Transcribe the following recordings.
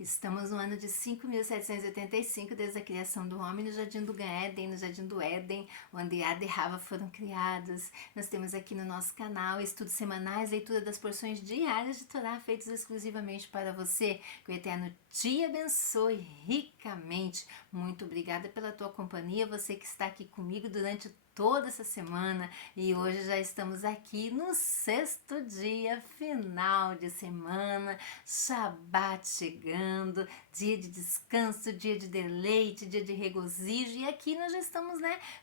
Estamos no ano de 5.785 desde a criação do homem no Jardim do Éden, no Jardim do Éden, onde Adão e Rava foram criados. Nós temos aqui no nosso canal estudos semanais, leitura das porções diárias de Torá feitos exclusivamente para você. Que o Eterno te abençoe ricamente. Muito obrigada pela tua companhia, você que está aqui comigo durante toda essa semana, e hoje já estamos aqui no sexto dia, final de semana, Shabat chegando, dia de descanso, dia de deleite, dia de regozijo, e aqui nós já estamos,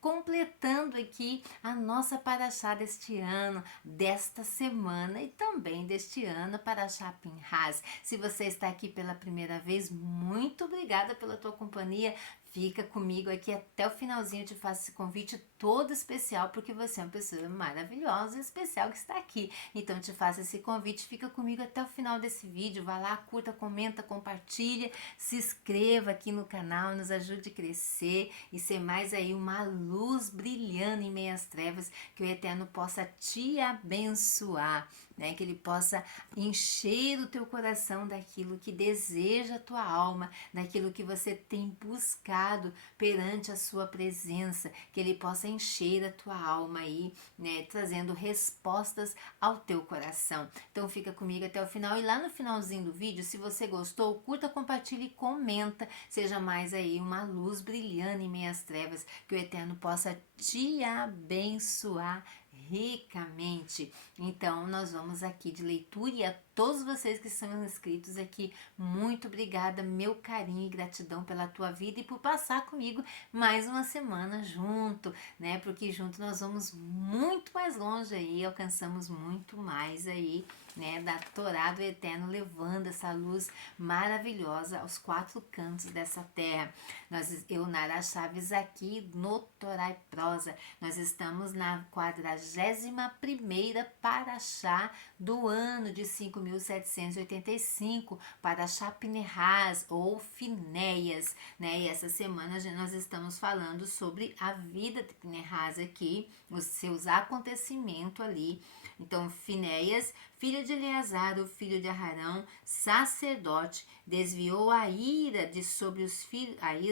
completando aqui a nossa paraxá deste ano, desta semana e também deste ano, paraxá Pinhas. Se você está aqui pela primeira vez, muito obrigada pela tua companhia. Fica comigo aqui até o finalzinho, eu te faço esse convite todo especial, porque você é uma pessoa maravilhosa e especial que está aqui. Então te faço esse convite, fica comigo até o final desse vídeo, vai lá, curta, comenta, compartilha, se inscreva aqui no canal, nos ajude a crescer e ser mais aí uma luz brilhando em meio às trevas, que o Eterno possa te abençoar, que Ele possa encher o teu coração daquilo que deseja a tua alma, daquilo que você tem buscado perante a sua presença, que Ele possa encher a tua alma aí, trazendo respostas ao teu coração. Então fica comigo até o final, e lá no finalzinho do vídeo, se você gostou, curta, compartilhe e comenta, seja mais aí uma luz brilhando em meio às trevas, que o Eterno possa te abençoar ricamente. Então nós vamos aqui de leitura, e a todos vocês que são inscritos aqui, muito obrigada, meu carinho e gratidão pela tua vida e por passar comigo mais uma semana junto, porque junto nós vamos muito mais longe aí, alcançamos muito mais aí, da Torá do Eterno, levando essa luz maravilhosa aos quatro cantos dessa terra. Eu, Nara Chaves, aqui no Torá e Prosa, nós estamos na 41ª paraxá do ano de 5.785, paraxá Pinhas ou Finéias, E essa semana nós estamos falando sobre a vida de Pinhas aqui, os seus acontecimentos ali. Então, Finéias, filho de Eleazar, o filho de Arão, sacerdote, desviou a ira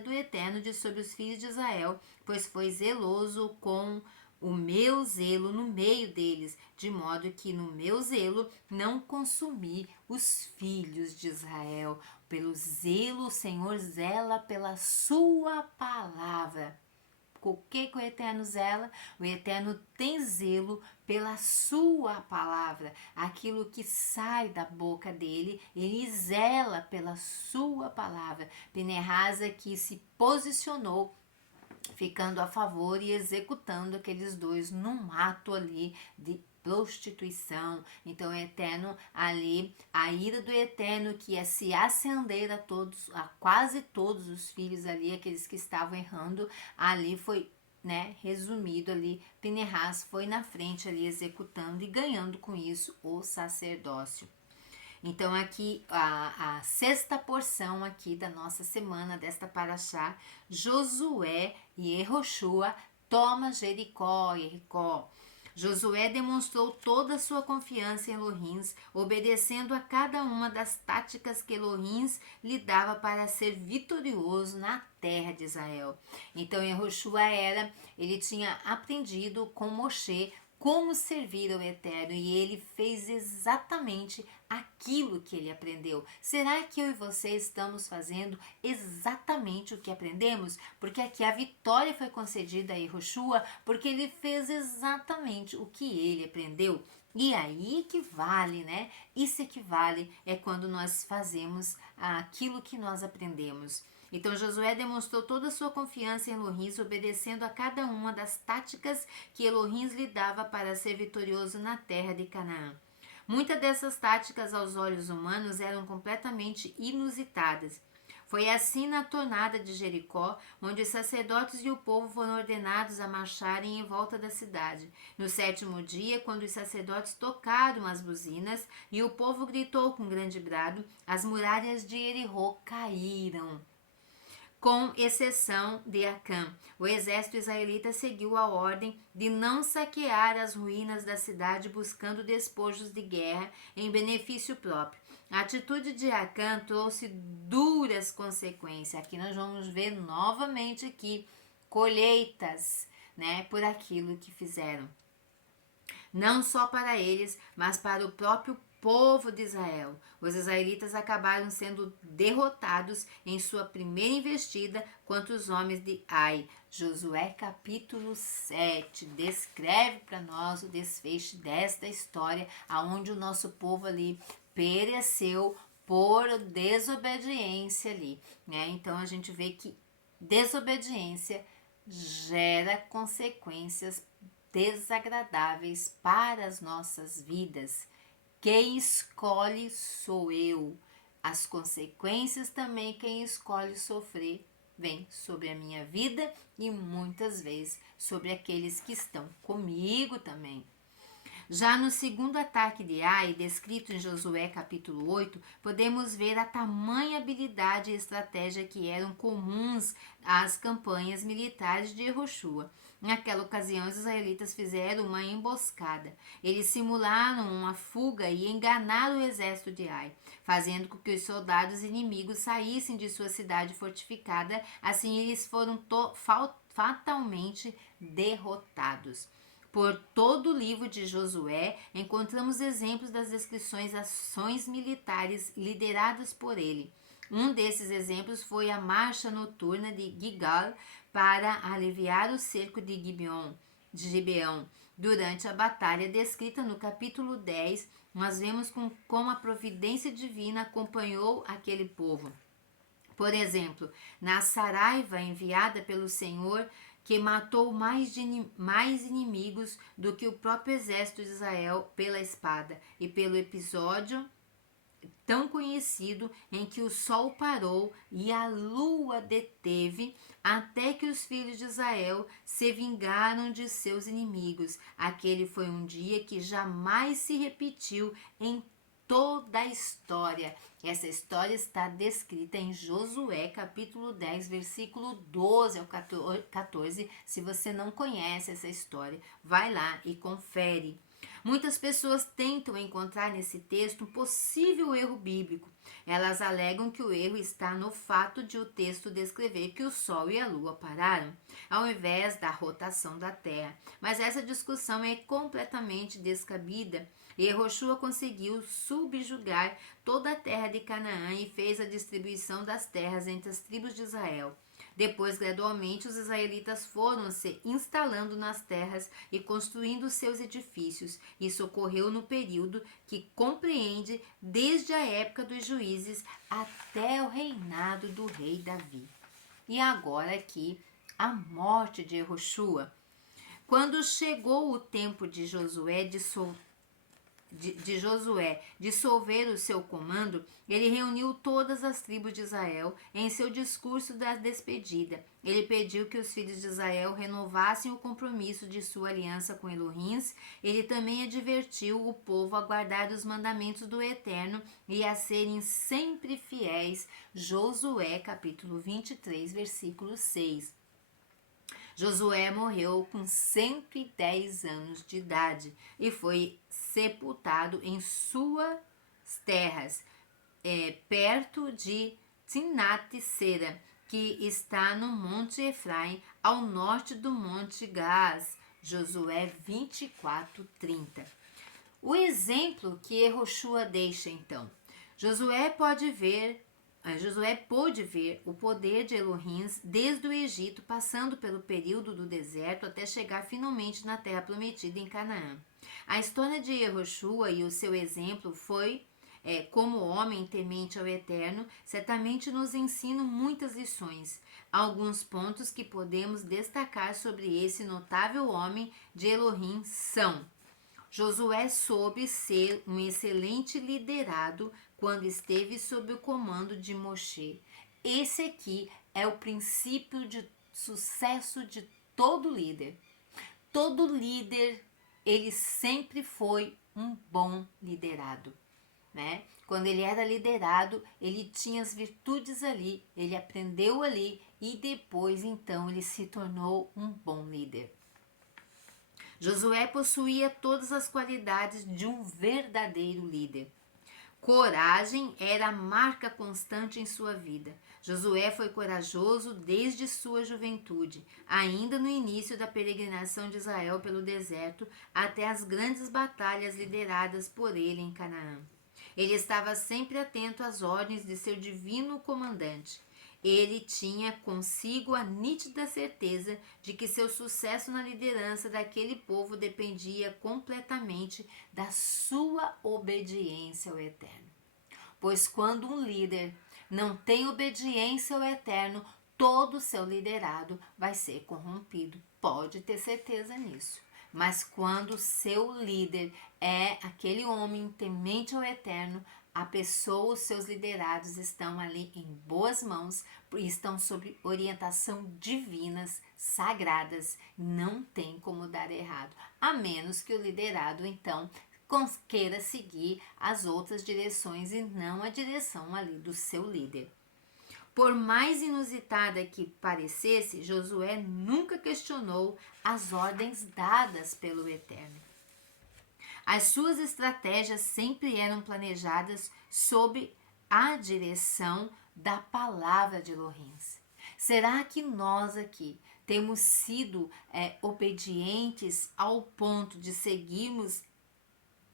do Eterno de sobre os filhos de Israel, pois foi zeloso com o meu zelo no meio deles, de modo que no meu zelo não consumi os filhos de Israel. Pelo zelo o Senhor zela pela sua palavra. O que o Eterno zela? O Eterno tem zelo pela sua palavra. Aquilo que sai da boca dele, ele zela pela sua palavra. Pinhas que se posicionou, ficando a favor e executando aqueles dois num ato ali de prostituição. Então, o Eterno ali, a ira do Eterno que ia se acender a quase todos os filhos ali, aqueles que estavam errando, ali foi, resumido ali, Pinhas foi na frente ali executando e ganhando com isso o sacerdócio. Então aqui a sexta porção aqui da nossa semana, desta paraxá, Josué e Yehoshua toma Jericó. Josué demonstrou toda a sua confiança em Elohim, obedecendo a cada uma das táticas que Elohim lhe dava para ser vitorioso na terra de Israel. Então Yehoshua ele tinha aprendido com Moshe como servir ao Eterno, e ele fez exatamente aquilo que ele aprendeu. Será que eu e você estamos fazendo exatamente o que aprendemos? Porque aqui a vitória foi concedida a Yehoshua porque ele fez exatamente o que ele aprendeu. E aí que vale, Isso é que vale, é quando nós fazemos aquilo que nós aprendemos. Então Josué demonstrou toda a sua confiança em Elohim, obedecendo a cada uma das táticas que Elohim lhe dava para ser vitorioso na terra de Canaã. Muitas dessas táticas aos olhos humanos eram completamente inusitadas. Foi assim na tornada de Jericó, onde os sacerdotes e o povo foram ordenados a marcharem em volta da cidade. No 7º dia, quando os sacerdotes tocaram as buzinas e o povo gritou com grande brado, as muralhas de Jericó caíram, com exceção de Acã. O exército israelita seguiu a ordem de não saquear as ruínas da cidade buscando despojos de guerra em benefício próprio. A atitude de Acã trouxe duras consequências. Aqui nós vamos ver novamente aqui colheitas, né, por aquilo que fizeram. Não só para eles, mas para o próprio povo de Israel. Os israelitas acabaram sendo derrotados em sua primeira investida contra os homens de Ai. Josué capítulo 7 descreve para nós o desfecho desta história, aonde o nosso povo ali pereceu por desobediência ali, né? Então a gente vê que desobediência gera consequências desagradáveis para as nossas vidas. Quem escolhe sou eu. As consequências também quem escolhe sofrer vem sobre a minha vida e muitas vezes sobre aqueles que estão comigo também. Já no segundo ataque de Ai, descrito em Josué capítulo 8, podemos ver a tamanha habilidade e estratégia que eram comuns às campanhas militares de Jehoshua. Naquela ocasião, os israelitas fizeram uma emboscada. Eles simularam uma fuga e enganaram o exército de Ai, fazendo com que os soldados inimigos saíssem de sua cidade fortificada. Assim, eles foram fatalmente derrotados. Por todo o livro de Josué, encontramos exemplos das descrições de ações militares lideradas por ele. Um desses exemplos foi a marcha noturna de Gilgal para aliviar o cerco de Gibeão. Durante a batalha descrita no capítulo 10, nós vemos como a providência divina acompanhou aquele povo. Por exemplo, na saraiva enviada pelo Senhor, que matou mais inimigos do que o próprio exército de Israel pela espada, e pelo episódio tão conhecido em que o sol parou e a lua deteve, até que os filhos de Israel se vingaram de seus inimigos. Aquele foi um dia que jamais se repetiu em toda a história. Essa história está descrita em Josué capítulo 10, versículo 12 ao 14. Se você não conhece essa história, vai lá e confere. Muitas pessoas tentam encontrar nesse texto um possível erro bíblico. Elas alegam que o erro está no fato de o texto descrever que o Sol e a Lua pararam, ao invés da rotação da Terra. Mas essa discussão é completamente descabida. E Jehoshua conseguiu subjugar toda a terra de Canaã e fez a distribuição das terras entre as tribos de Israel. Depois, gradualmente, os israelitas foram se instalando nas terras e construindo seus edifícios. Isso ocorreu no período que compreende desde a época dos juízes até o reinado do rei Davi. E agora aqui, a morte de Jehoshua. Quando chegou o tempo de Josué dissolver o seu comando, ele reuniu todas as tribos de Israel em seu discurso da despedida. Ele pediu que os filhos de Israel renovassem o compromisso de sua aliança com Elohim. Ele também advertiu o povo a guardar os mandamentos do Eterno e a serem sempre fiéis. Josué capítulo 23, versículo 6. Josué morreu com 110 anos de idade e foi sepultado em suas terras, perto de Timnat-Sera, que está no Monte Efraim, ao norte do Monte Gás. Josué 24:30. O exemplo que Jehoshua deixa então. Josué pôde ver o poder de Elohim desde o Egito, passando pelo período do deserto até chegar finalmente na terra prometida em Canaã. A história de Jehoshua e o seu exemplo como homem temente ao Eterno, certamente nos ensina muitas lições. Alguns pontos que podemos destacar sobre esse notável homem de Elohim são: Josué soube ser um excelente liderado quando esteve sob o comando de Moshe. Esse aqui é o princípio de sucesso de todo líder. Todo líder, ele sempre foi um bom liderado, né? Quando ele era liderado, ele tinha as virtudes ali, ele aprendeu ali e depois, então, ele se tornou um bom líder. Josué possuía todas as qualidades de um verdadeiro líder. Coragem era a marca constante em sua vida. Josué foi corajoso desde sua juventude, ainda no início da peregrinação de Israel pelo deserto, até as grandes batalhas lideradas por ele em Canaã. Ele estava sempre atento às ordens de seu divino comandante. Ele tinha consigo a nítida certeza de que seu sucesso na liderança daquele povo dependia completamente da sua obediência ao Eterno. Pois quando um líder não tem obediência ao Eterno, todo o seu liderado vai ser corrompido. Pode ter certeza nisso. Mas quando o seu líder é aquele homem temente ao Eterno, a pessoa, os seus liderados estão ali em boas mãos e estão sob orientação divinas, sagradas. Não tem como dar errado, a menos que o liderado, então, queira seguir as outras direções e não a direção ali do seu líder. Por mais inusitada que parecesse, Josué nunca questionou as ordens dadas pelo Eterno. As suas estratégias sempre eram planejadas sob a direção da palavra de Elohim. Será que nós aqui temos sido obedientes ao ponto de seguirmos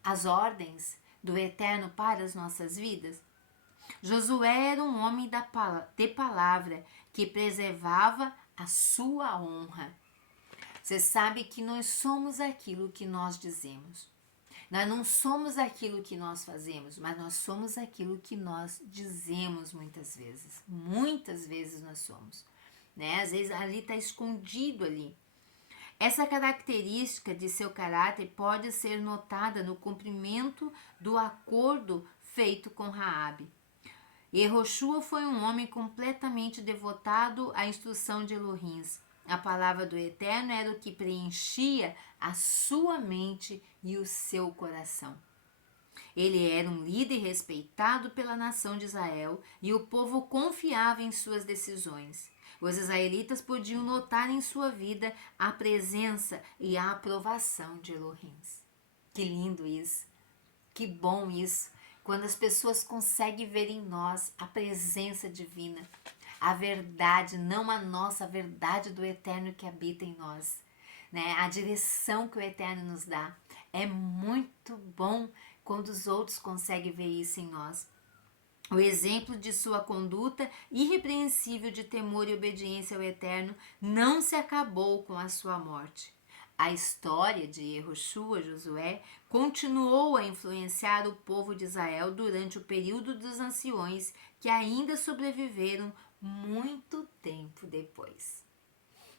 as ordens do Eterno para as nossas vidas? Josué era um homem de palavra que preservava a sua honra. Você sabe que nós somos aquilo que nós dizemos. Nós não somos aquilo que nós fazemos, mas nós somos aquilo que nós dizemos muitas vezes. Muitas vezes nós somos. Né? Às vezes ali está escondido ali. Essa característica de seu caráter pode ser notada no cumprimento do acordo feito com Raabe. Yehoshua foi um homem completamente devotado à instrução de Elohim. A palavra do Eterno era o que preenchia a sua mente e o seu coração. Ele era um líder respeitado pela nação de Israel e o povo confiava em suas decisões. Os israelitas podiam notar em sua vida a presença e a aprovação de Elohim. Que lindo isso! Que bom isso! Quando as pessoas conseguem ver em nós a presença divina, a verdade, não a nossa, a verdade do Eterno que habita em nós, né? A direção que o Eterno nos dá. É muito bom quando os outros conseguem ver isso em nós. O exemplo de sua conduta irrepreensível de temor e obediência ao Eterno não se acabou com a sua morte. A história de Yehoshua, Josué, continuou a influenciar o povo de Israel durante o período dos anciões que ainda sobreviveram muito tempo depois.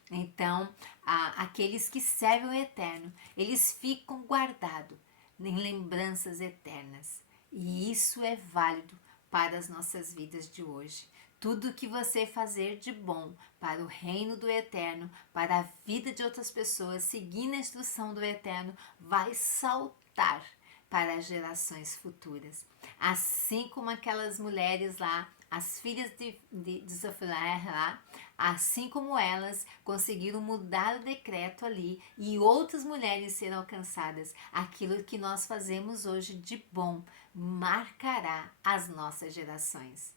Então, aqueles que servem o Eterno, eles ficam guardados em lembranças eternas. E isso é válido para as nossas vidas de hoje. Tudo que você fazer de bom para o reino do Eterno, para a vida de outras pessoas, seguindo a instrução do Eterno, vai saltar para as gerações futuras. Assim como aquelas mulheres lá, as filhas de Zofilar lá, assim como elas conseguiram mudar o decreto ali e outras mulheres serão alcançadas, aquilo que nós fazemos hoje de bom marcará as nossas gerações.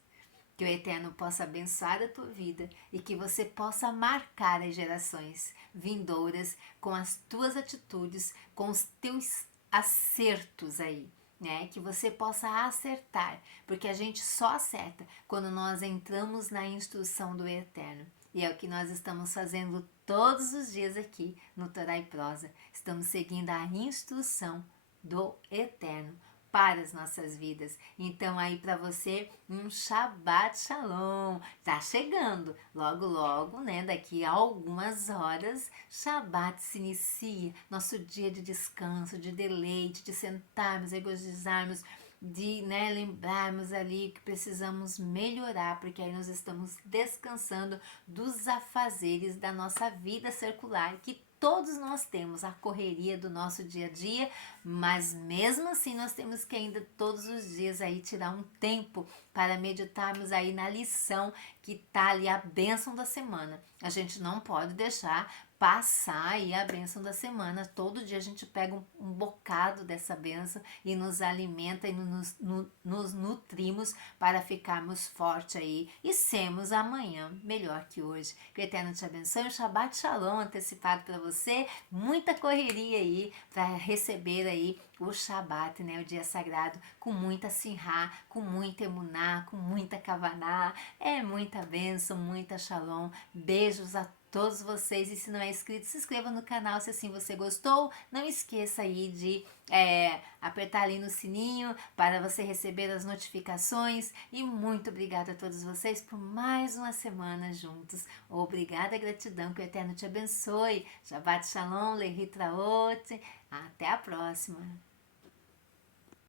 Que o Eterno possa abençoar a tua vida e que você possa marcar as gerações vindouras com as tuas atitudes, com os teus acertos aí, né? Que você possa acertar, porque a gente só acerta quando nós entramos na instrução do Eterno. E é o que nós estamos fazendo todos os dias aqui no Torá e Prosa. Estamos seguindo a instrução do Eterno para as nossas vidas. Então aí para você um Shabbat Shalom. Tá chegando. Logo, logo, né? Daqui a algumas horas, Shabbat se inicia. Nosso dia de descanso, de deleite, de sentarmos, regozijarmos, de lembrarmos ali que precisamos melhorar, porque aí nós estamos descansando dos afazeres da nossa vida circular, que todos nós temos a correria do nosso dia a dia, mas mesmo assim nós temos que ainda todos os dias aí tirar um tempo para meditarmos aí na lição que tá ali, a bênção da semana. A gente não pode deixar passar aí a bênção da semana. Todo dia a gente pega um bocado dessa bênção e nos alimenta e nos nutrimos para ficarmos fortes aí e sermos amanhã melhor que hoje. Que o Eterno te abençoe. Um Shabbat Shalom antecipado para você. Muita correria aí para receber aí o Shabat, né, o dia sagrado, com muita sinhá, com muita emuná, com muita kavaná. É muita bênção, muita shalom. Beijos a todos vocês, e se não é inscrito, se inscreva no canal se assim você gostou. Não esqueça aí de apertar ali no sininho para você receber as notificações. E muito obrigada a todos vocês por mais uma semana juntos. Obrigada, gratidão, que o Eterno te abençoe. Shabbat Shalom, Lehitraot. Até a próxima.